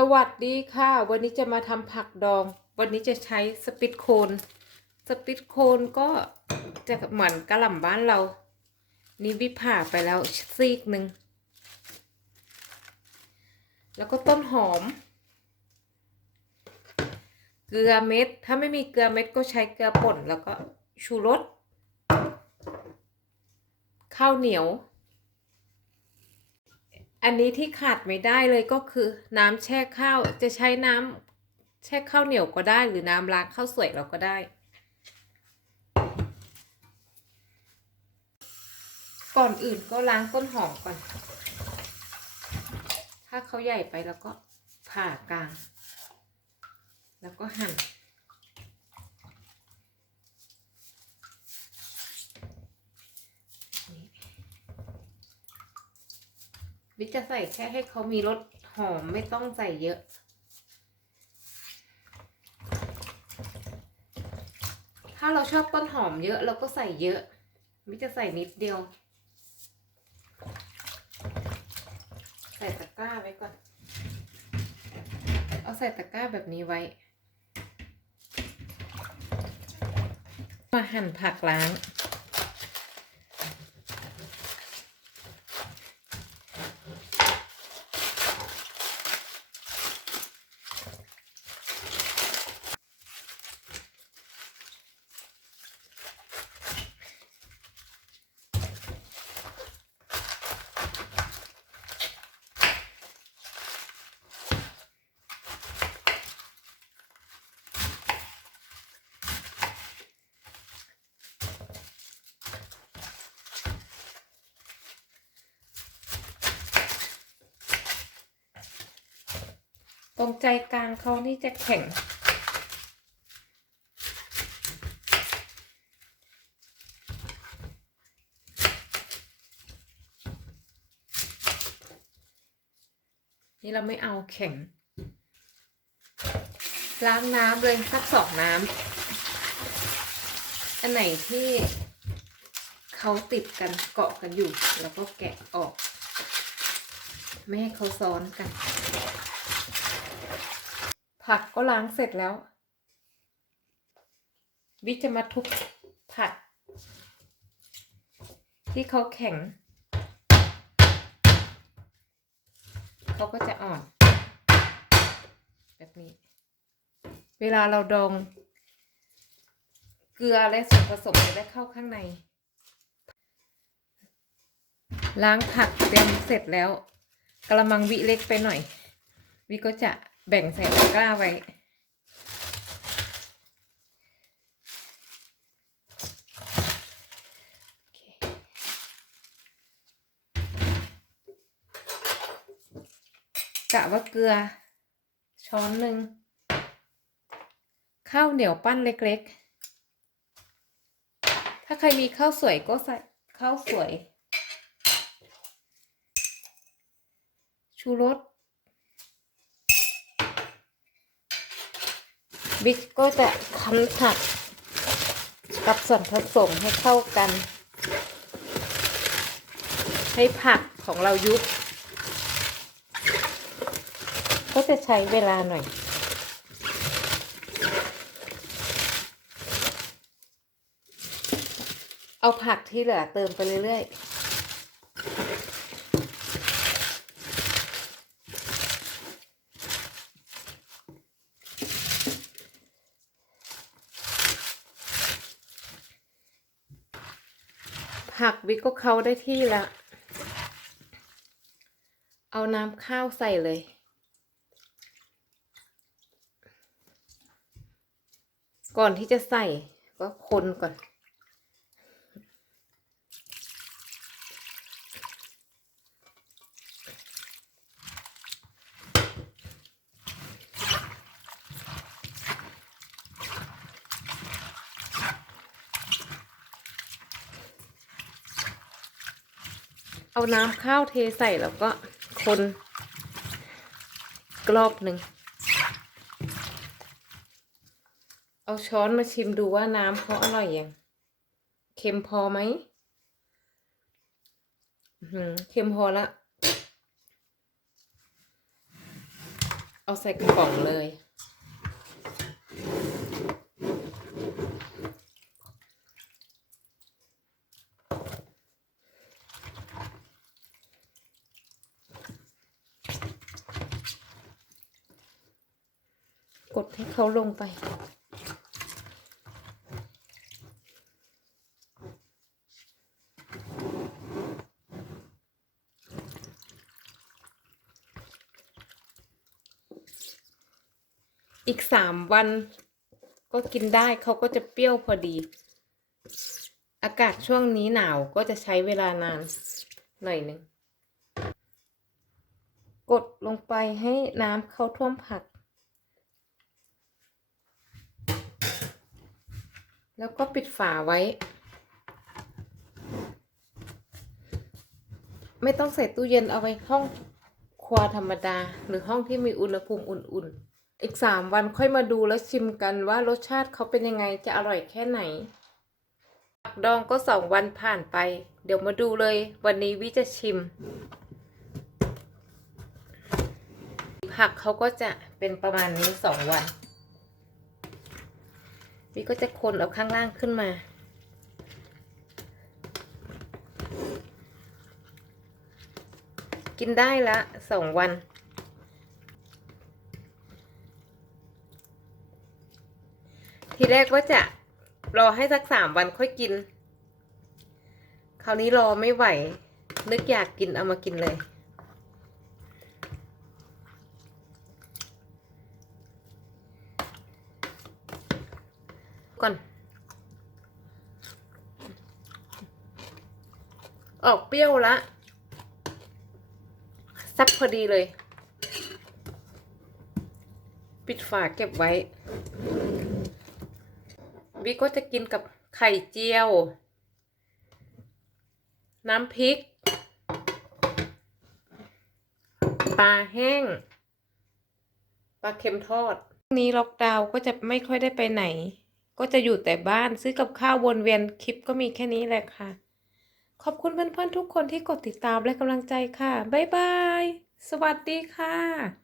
สวัสดีค่ะ วันนี้จะมาทำผักดอง วันนี้จะใช้สปิตโคนสปิตโคนก็จะเหมือนกระหล่ำบ้านเรา นี่วิผ่าไปแล้วซีกหนึ่ง แล้วก็ต้นหอม เกลือเม็ด ถ้าไม่มีเกลือเม็ดก็ใช้เกลือป่นแล้วก็ชูรส ข้าวเหนียว อันนี้ที่ขาดไม่ได้เลยก็คือน้ำแช่ข้าวจะใช้น้ำแช่ข้าวเหนียวก็ได้ หรือน้ำล้างข้าวสวยเราก็ได้ก่อนอื่นก็ล้างต้นหอมก่อน ถ้าเขาใหญ่ไปแล้วก็ผ่ากลาง แล้วก็หั่น วิจะใส่แค่ให้เขามีรสหอมไม่ต้องใส่เยอะ ถ้าเราชอบต้นหอมเยอะเราก็ใส่เยอะวิจะใส่นิดเดียว ใส่ตะกร้าไว้ก่อน เอาใส่ตะกร้าแบบนี้ไว้ มาหั่นผักล้าง รงใจกลางเขานี่จะแข็ง นี่เราไม่เอาแข็ง ล้างน้ำเลยสักสองน้ำ อันไหนที่เขาติดกันเกาะกันอยู่ แล้วก็แกะออก ไม่ให้เขาซ้อนกัน ผักก็ล้างเสร็จแล้ว วิจะมาทุบผัก ที่เขาแข็ง เขาก็จะอ่อน แบบนี้ เวลาเราดอง เกลือและส่วนผสมจะได้เข้าข้างใน ล้างผักเตรียมเสร็จแล้วกระมังวิเล็กไปหน่อย วิก็จะ แบ่งใส่ตะกร้าไว้ กะว่าเกลือ ช้อนหนึ่ง ข้าวเหนียวปั้นเล็กๆ ถ้าใครมีข้าวสวยก็ใส่ข้าวสวย ชูรส บิ๊กก็จะคั้นผักกับส่วนผสมให้เข้ากัน ให้ผักของเรายุบก็จะใช้เวลาหน่อยเอาผักที่เหลือเติมไปเรื่อยๆ ผักวิกก็เข้าได้ที่ละ เอาน้ำข้าวใส่เลย ก่อนที่จะใส่ก็คนก่อน เอาน้ำข้าวเทใส่แล้วก็คนกรอบหนึ่ง เอาช้อนมาชิมดูว่าน้ำเขาอร่อยยังเค็มพอไหมเค็มพอละ เอาใส่กระป๋องเลย กดให้เขาลงไป อีกสามวัน ก็กินได้เขาก็จะเปรี้ยวพอดี อากาศช่วงนี้หนาวก็จะใช้เวลานานหน่อยหนึ่ง กดลงไปให้น้ำเข้าท่วมผัก แล้วก็ปิดฝาไว้ ไม่ต้องใส่ตู้เย็นเอาไว้ห้องครัวธรรมดา หรือห้องที่มีอุณหภูมิอุ่นๆ อีกสามวันค่อยมาดูแล้วชิมกันว่ารสชาติเขาเป็นยังไงจะอร่อยแค่ไหนผักดองก็สองวันผ่านไป เดี๋ยวมาดูเลย วันนี้วิจะชิม ผักเขาก็จะเป็นประมาณนี้สองวัน วิก็จะคนเอาข้างล่างขึ้นมากินได้ละสองวัน ทีแรกว่าจะรอให้สักสามวันค่อยกิน คราวนี้รอไม่ไหว นึกอยากกินเอามากินเลย ออกเปรี้ยวละซับพอดีเลย ปิดฝาเก็บไว้วิก็จะกินกับไข่เจียว น้ำพริก ปลาแห้ง ปลาเค็มทอด นี้ล็อกดาวน์ก็จะไม่ค่อยได้ไปไหน ก็จะอยู่แต่บ้านซื้อกับข้าววนเวียนคลิปก็มีแค่นี้แหละค่ะ ขอบคุณเพื่อนๆทุกคนที่กดติดตามและกำลังใจค่ะ บ๊ายบาย สวัสดีค่ะ